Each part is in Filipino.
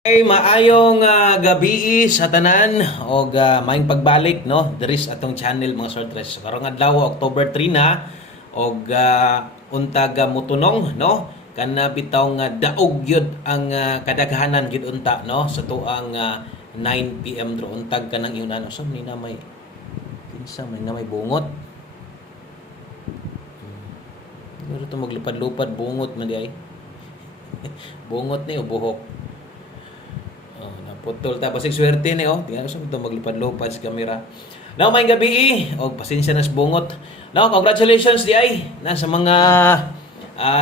Ay maayong gabi sa tanan o maayong pagbalik no diri sa atong channel mga sortres. Karong adlaw October 3 na og untag mutunong no kana bitaw nga daog gyud ang kadaghanan gyud unta no sa tuang 9 PM dro untag kanang iunan so ni na may kinsa may na may bungot. Pero to maglupad-lupad bungot man di ay. Bungot ni o buhok. Oh, naputol ta basig swerte ni oh. Tingnan sa ito maglupad-lupad sa kamera. Now may gabi og pasensya na sa bungot. Now congratulations di ay na sa mga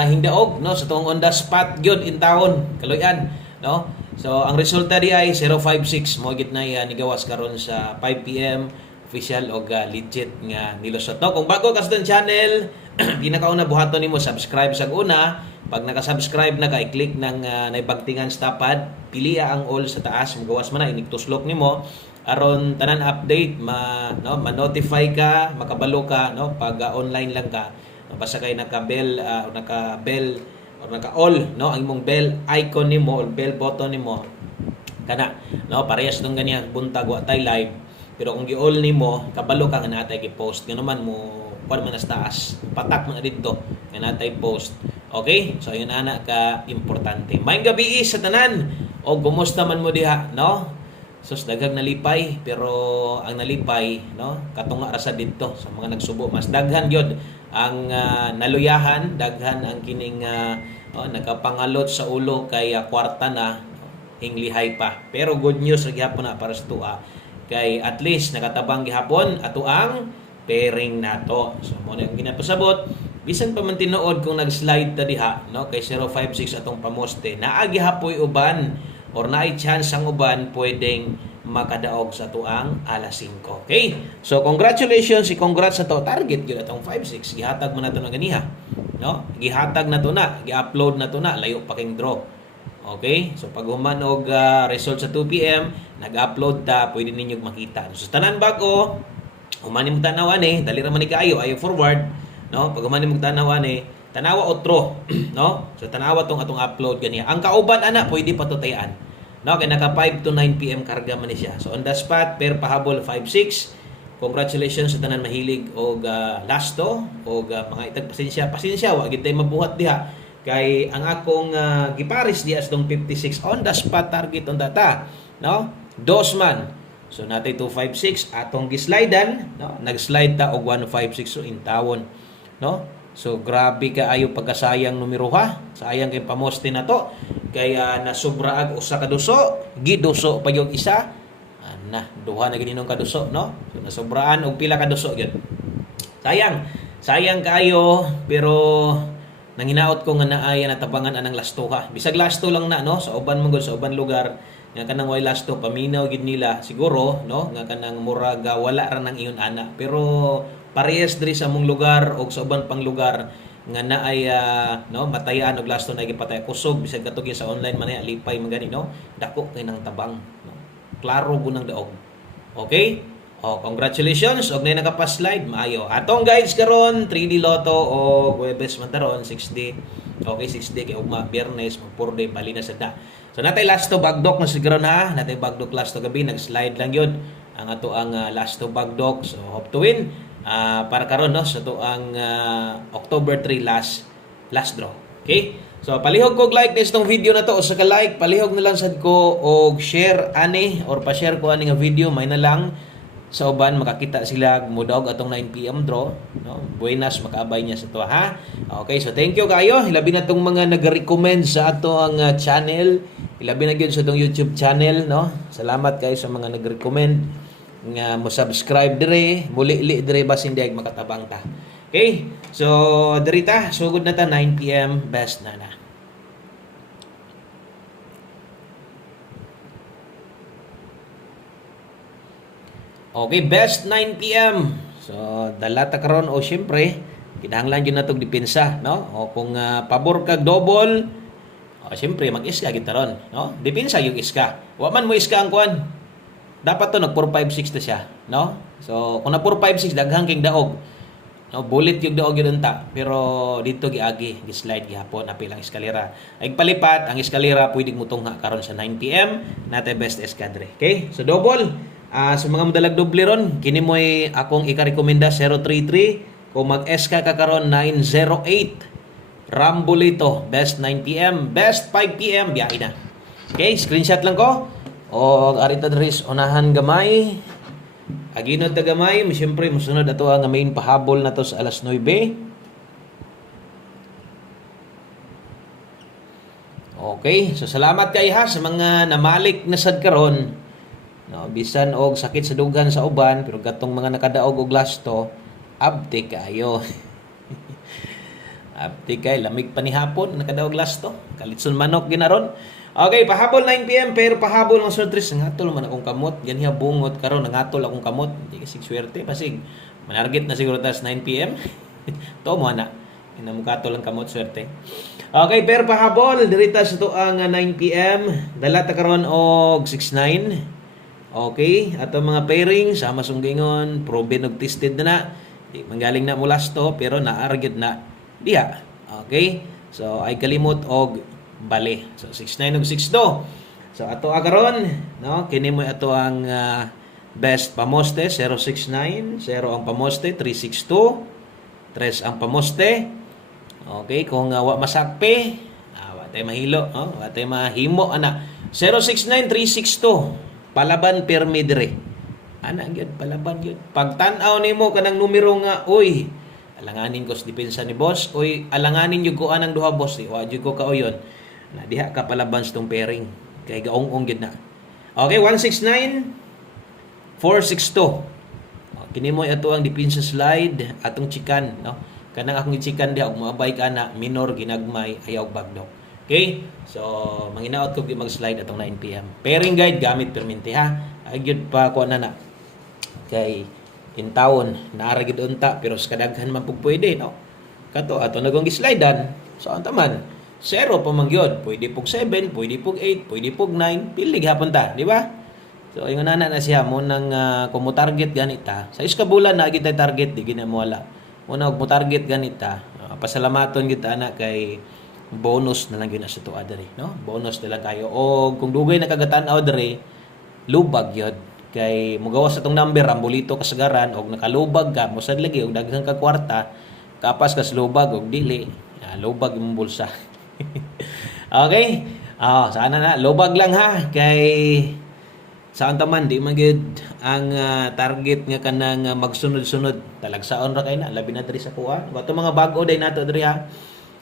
hingdaog no sa tuong on the spot gyud in town Kaloyan no. So ang resulta di ay 056 mo gid na nigawas karon sa 5 PM official og legit nga nilusot no. Kung bago ka sa channel, pinakauna buhaton nimo subscribe sa una. Pag naka-subscribe na ka, i-click ng naibagtingan sa tapad, piliya ang all sa taas, magawas man na, inigtuslok nimo aron tanan update, ma-notify ka, makabalo ka, no? Pag online lang ka, basta kay naka-bell, naka-bell, or naka-all, no? Ang imong bell icon nimo, or bell button nimo, kana, no? Parehas nung ganyan, buntag, wa tay live. Pero kung gi-all nimo, kabalo ka nga natay gi-post. Gano man mo, kuan man sa taas, patak man dito, nga natay post. Okay? So, yun ana ka importante. Maayong gabi sa tanan. O kumusta man mo diha, no? Sus daghang nalipay, pero ang nalipay, no? Katunga ra sa didto sa mga nagsubo. Mas daghan gyud ang naluyahan, daghan ang kining nakapangalot sa ulo kay kwarta na hinglihay pa. Pero good news ra gihapon na para sa tuwa. Kay at least nakatabang gihapon ato ang pairing nato. So mo na ang ginapasabot. Bisan pa man tinuod kung nag-slide ta diha no kay 056 atong pamoste naagi hapoy uban or naay chance ang uban pwedeng makadaog sa tuang alas 5. Okay? So congratulations, congrats sa to target gyud atong 56 gihatag mo nato na ganiha no gihatag na to na gi-upload na to na layo pa king draw. Okay? So pag human og result sa 2 PM nag-upload ta pwede ninyo makita. So tanan bago human mo tanawan dali ra man ni kaayo ayo forward no pag man mo tanawan tanawa otro no so tanawa tong atong upload ganiya ang kauban ana pwede patutayan no kay naka 5 to 9 PM karga man ni siya so on the spot per pahabol 56 congratulations sa tanan mahilig og lasto og mga itag pasensya wa gid tay mabuhat diha kay ang akong giparis diha sa tong 56 on the spot target on data no dos man. So natay 256 atong gislidean no nag-slide ta og 156 so intawon no so grabe kaayo pagkasayang numero ha sayang kay pamoste na to kaya nasobra ag usa ka duso giduso pa yung isa duha na gininong kaduso no so nasobraan og pila ka duso gyud sayang kaayo pero nanginaot ko nga naaya natabangan anang lasto ha bisag lasto lang na no sa uban mong sa uban lugar nga kanang way lasto paminaw gid nila siguro no nga kanang murag wala ra nang iyon ana pero parehas diri sa among lugar o sa uban pang lugar nga naay no matayan og lasto na gipatay kusog bisag katugin sa online man lipay man gani no dako kay nang tabang no? Klaro gunang daog. Okay? Congratulations og nay nakapaslide maayo. Atong guys karon 3D Lotto o Huwebes man taron 6D. Okay, 6D kay ugma Biyernes mag 4D bali na sada. So natay last to bagdok na siguro na natay bagdok last to gabi nag-slide lang yun ang ato ang last to bagdok so hope to win. Para karon no sa tuang October 3 last draw. Okay? So palihog kog like nitong video na to o sa ka-like palihog na lang sad ko og share ani or pa-share ko ani nga video may na lang sa uban makakita sila mudog atong 9 PM draw no buenas makaabay niya sa to ha. Okay, so thank you kayo ilabi na tong mga nag-recommend sa ato ang channel ilabi na gyud sa tong YouTube channel no salamat kayo sa mga nag-recommend nga mo subscribe dire muli-li dire basin diag makatabang ta. Okay? So diri ta sugod na ta 9 PM best na. Okay, best 9 PM. So dala ta karon o syempre kinahanglan gyud natong depensa no o kung pabor kag double syempre mag-iska gid taron no depensa yung iska wa man mo iska ang kuan dapat to nag 456 ta siya no so kung na 456 daghang king daog No, bullet yung daog yun unta. Pero dito giagi, gi-slide gihapon apil ang eskalera. Ay palipat ang eskalera pwedeng mutungha karon sa 9 PM nate best escadre. Okay? So double. Sa mga modalag doble ron, kini mo'y akong ika-rekomenda 033. Kung mag-eska ka karon 908. Rambolito, best 9 PM, best 5 PM, biyahe na. Okay, screenshot lang ko. O arita dres unahan gamay. Aginod ta gamay, siyempre musunod ato ang main pahabol na to sa alas 9. Okay, so salamat kay ha sa mga namalik na sad karon. No, bisan og sakit sa dugan sa uban, pero katong mga nakadaog og lasto, abti kayo. Abti kay lamig pa ni hapon nakadaog lasto. Kalitson manok ginaron. Okay, pahabol 9 PM pero pahabol ng sortres ngatol man akong kamot. Ganhiya bungot karon ngatol akong kamot. Di kasi swerte pasig. Manarget na siguro tas 9 PM. To mo na. Inamukatol ang kamot swerte. Okay, pero pahabol dirita sa to ang 9 PM. Dala ta karon og 69. Okay, ato mga pairing sama sunggingon, proven og tested na. Di manggaling na mulasto pero naargid na diha. Okay? So ay kalimot og bali. So 69 og 62. So ato karon, no, kini mo ato ang best pamoste 069, 0 ang pamoste 362, 3 ang pamoste. Okay, kung wa masakpe, wa tay mahilo, wa tay mahimo ana. 069 362. Palaban permi dire. Ana gyud palaban gyud. Pag tan-aw nimo kanang numero nga, uy, alanganin ko sa depensa ni boss, uy, alanganin yung kuan ng duha boss, wa jud ko kauyon. Na diha ka palaban sa tong pairing. Kay gaong-ong gid na. Okay, 169 462. Kini mo ato ang depensa slide atong chikan, no? Kanang akong chikan diha og moabay ka na minor ginagmay ayaw bagdok. Okay? So, manginaot ko mag-slide atong 9 PM. Pairing guide gamit perminti ha. Ay gyud pa ko na kay in town naara gid unta pero sa kadaghan man pug pwede, no? Kato ato nagong gi-slidean. So ang taman 0 pa man gyud. Pwede pug 7, pwede pug 8, pwede pug 9, pili gihapon ta, di ba? So ingon na siya mo nang kung mo target ganita. Sa iskabulan na gid target di gina mo wala. Una og mo target ganita. Pasalamaton gid ana kay bonus na lang yun sa tuwa dere, no? Bonus nila kayo. O kung dugay nakagatan-aw dere, lubag yun. Kay mugawas sa tong number, rambolito kasagaran, o nakalubag ka, musad lagi, o daghang ka kwarta, kapas kas lubag, o dili, lubag yung bulsa. Okay? Sana na, lubag lang ha. Kay saan taman, di magid ang target nga kanang magsunod-sunod. Talagsaon ra kay na, labi na diri sa kuha. Bato mga bago day nato diri ha.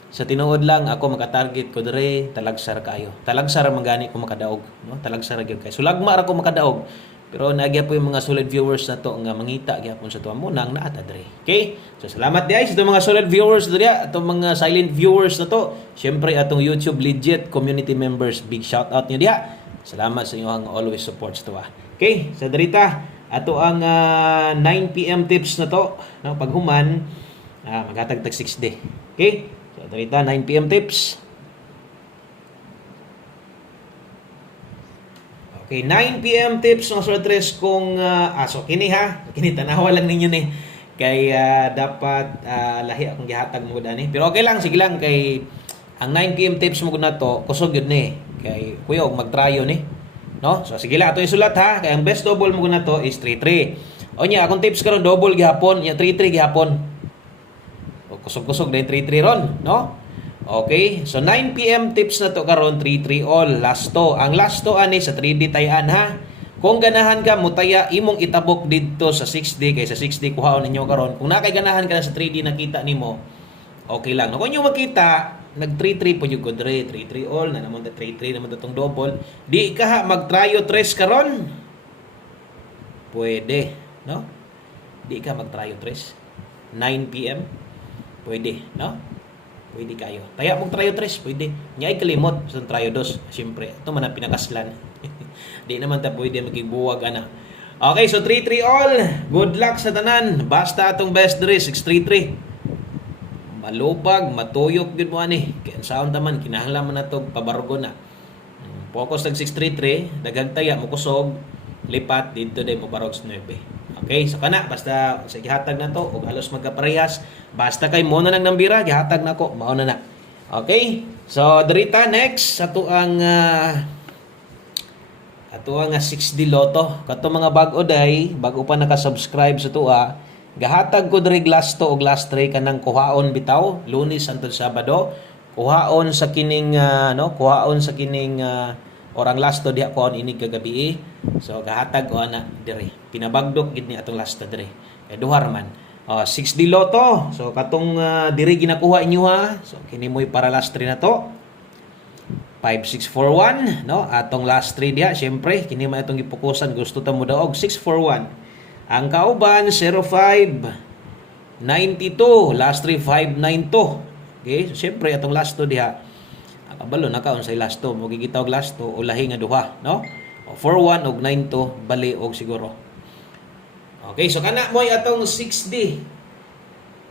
Sa tinuod lang ako maka-target ko dire talagsar kayo. Talagsar magani ko makadaog, no? Talagsar gyud kay. Sulagma ra ko makadaog. Pero nagya po yung mga solid viewers na to nga mangita gyapon sa tuwa mo nang naata dire. Okay? So salamat guys sa mga solid viewers dire, atong mga silent viewers na to. Syempre atong YouTube legit community members, big shout out niyo diha. Salamat sa inyong always support sa tuwa. Okay? Sa dirita ato ang 9 PM tips na to, no? Paghuman maghatag-tag 6 day. Okay? So, darita 9 PM tips. Okay, 9 PM tips ng sortres kung so kini ha. Kini tanawa lang ninyo ni kay dapat lahi akong gihatag mo gud ani. Pero okay lang, sige lang kay ang 9 PM tips mo gud nato kusog gyud ni. Kay kuya og magtrayo ni. No? So sige lang ato isulat ha. Kay ang best double mo gud nato is 3-3. Onya akong tips karon double gihapon, nya 3-3 gihapon. Kusog-kusog na 3-3 ron, no? Okay, so 9 PM tips na to karon 3-3 all. Lasto. Ang lasto ani sa 3D tayan ha. Kung ganahan ka mutaya imong itabok didto sa 6D kay sa 6D kuhaon ninyo karon. Kung nakay ganahan ka na sa 3D nakita nimo, okay lang. No, kung inyo makita, nag 3-3 po yung kudre, 3-3 all na naman 3-3 naman itong double. Di ka ha mag-tryo 3 karon. Pwede, no? Di ka mag-tryo 3. 9 PM. Pwede, no? Pwede kayo. Taya mong tryo 3, pwede. Nya ay kalimot sa tryo 2. Siyempre, ito man ang pinakaslan. Di naman ta pwede magigbuwag ana. Okay, so 3-3 all. Good luck sa tanan. Basta atong best dre 6-3-3. Malubag, matuyok gud mo ani. Kaya sound taman kinahanglan man nato pabargo na. Focus tag 6-3-3, daghang taya mo kusog, lipat dito day mo barog sa 9. Okay, so kana basta sa gihatag na to ug halos magkaparehas, basta kay mo na lang nambira gihatag nako, mao na. Okay? So dirita next sa tuang ato nga 6D Lotto. Kato mga bag-o day, bago pa naka-subscribe sa tuwa, gahatag ko diri last 2 og last 3 kanang kuhaon bitaw, Lunes hangtod Sabado. Kuhaon sa kining kuhaon sa kining orang last 2 diha kuhaon ini kagabi. So gahatag ko ana diri. Pinabagdok gid ni atong last 2 diri. Kay duhar man. 6D Lotto. So katong diri ginakuha inyo ha. So kini mo'y para last 3 na to. 5641 no, atong last 3 diha syempre kini man atong gipokusan, gusto ta mo daw og 641. Ang kauban 0592, last 3 592. Okay, so syempre atong last 2 diha kabalo na kaon sa last 2 mo gigitaw og last 2 ulahi nga duha no, 41 og 92 bali og siguro. Okay, so kana mo atong 6D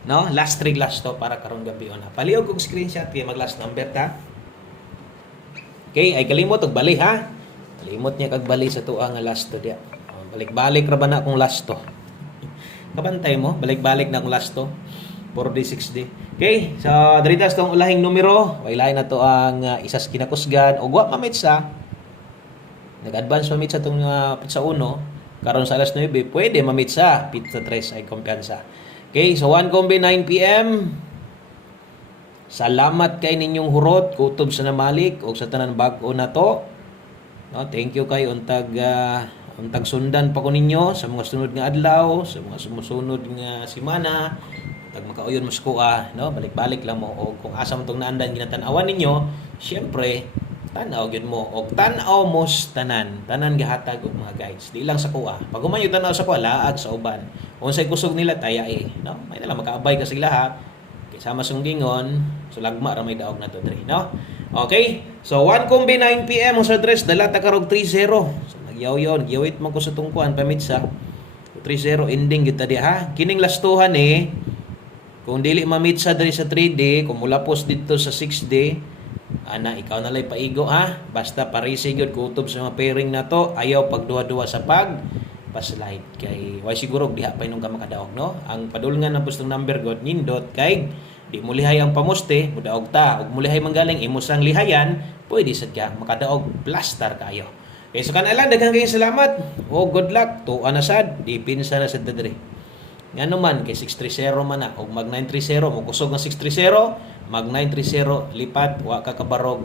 no, last 3 last 2 para karon gabi na paliog og screenshot kay mag last number ta. Okay, ay kalimot og bali ha. Kalimot niya kag bali sa tuwa nga last to dia. Balik-balik ra ba na akong last to. Kabantay mo, balik-balik na akong last to. 4D, 6D. Okay, so diritas tong ulahing numero, wailay na to ang isas kinakusgan og wa mamitsa. Nag-advance mamitsa tong pizza 1, karon sa alas 9 pwede mamitsa pizza 3 ay kumpiyansa. Okay, so 1 kombi 9 PM. Salamat kay ninyong hurot, kutob sa namalik o sa tanan bag-o na to. No, thank you kay untag sundan pa ko ninyo sa mga sunod nga adlaw, sa mga sumusunod nga semana. Tag makauyon mo sa kuha, no? Balik-balik lang mo o kung asa mo tong naandan ginatan-awan ninyo, syempre tanaw gyud mo og tan-aw mo tanan gahatag og mga guides. Di lang sa kuha. Pag humayo tanaw sa kuha, laag sa uban. Unsay kusog nila tayai, no? May na lang makaabay ka sila ha. Sama sunggingon, so lagma ra may daog na to dre, no? Okay? So 1 kombi 9 PM sa address dala ta karog 30. So nagyaw-yaw, nagyawit man ko sa tungkuan pamitsa. 30 ending gyud ta di ha. Kining lastuhan kung dili mamitsa diri sa 3D, kung mulapos dito sa 6D, ana ikaw na lay paigo ha. Basta parisi gyud kutob sa mga pairing na to, ayaw pagduwa-duwa sa paslide kay way siguro diha pa inong ka makadaog no. Ang padulngan ng pustong number god nindot kay di mo lihay ang pamuste mudaog ta ug mulihay manggaling imos ang lihayan pwede sad ka makadaog plaster kayo. Okay, so kanalang daghang kayong salamat o good luck to anasad di pinsa na sad diri ngano man kay 630 man na ug mag 930 mo kusog ng 630 mag 930 lipat wa ka kabarog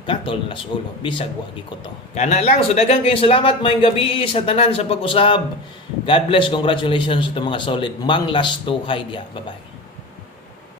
katol las ulo bisag wa gi ko to kana lang. So daghang kayong salamat maayong gabi sa tanan sa pag-usab. God bless, congratulations sa mga solid mang last 2 hay dia. Bye bye.